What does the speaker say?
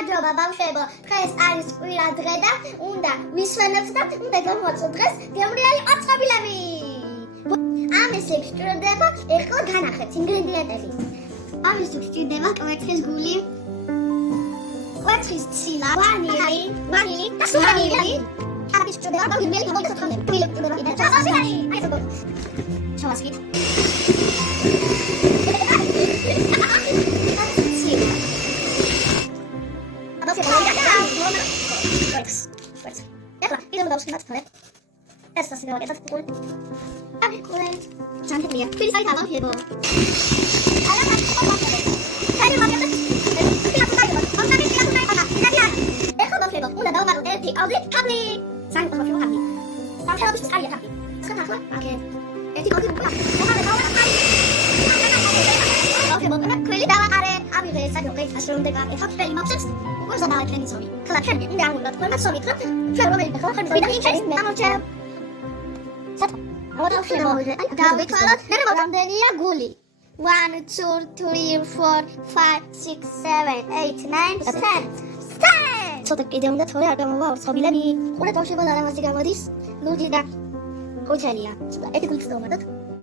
გამარჯობა ბავშვებო, დღეს არის კვირა დღე და უნდა ვისვენებთ და უნდა გამოვაწყოთ დღეს გემრიელი ოცხობილები. ამისთვის გვჭირდება ეხლა განახეთ ინგრედიენტები. ამისთვის გვჭირდება კვერცხის გული, კვერცხის ცილა, ვანილი და სუხარიელი. ამის გვჭირდება გემრიელი ოცხობილები. გვჭირდება კიდე ჩასასწრალი. აი ეს როგორ. ჩავასკით. ეს ასე გავაკეთოთ კულ. აი კულ. ჯანმრთელია. ფილის აი თავებიებო. ეხლა მოგებო, უნდა დავმატოთ ერთი კავდი თაბლი. სამი კავდი თაბლი. დავშალოთ ის კარია თაბლი. ხან ახლა აკეთე. ერთი კავდი უკვე. მოხალე დავმატოთ თაბლი. მოგებო, ქვილი დავაყარე. ამიღე საჯოყი, ასე რომ დაგაკეთოთ ფერი მოხსებს. უკვე ზადავენ ისორი. ხლა ფერი უნდა ამოვიდოთ, ხოლმე სორი ხლა. ფერი რომელიც ხლა ხარ მოვიდა ის ამოჩა. გავიქალოთ, რამდენია გული? 1 2 3 4 5 6 7 8 9 10. ცოტა კიდე უნდა თორე არ გამოვა ოცხობილები. ყურე თავშევა და ამაზე გამოდის. ლუჯი და ხოჩალია. ეს გულს დავმატოთ.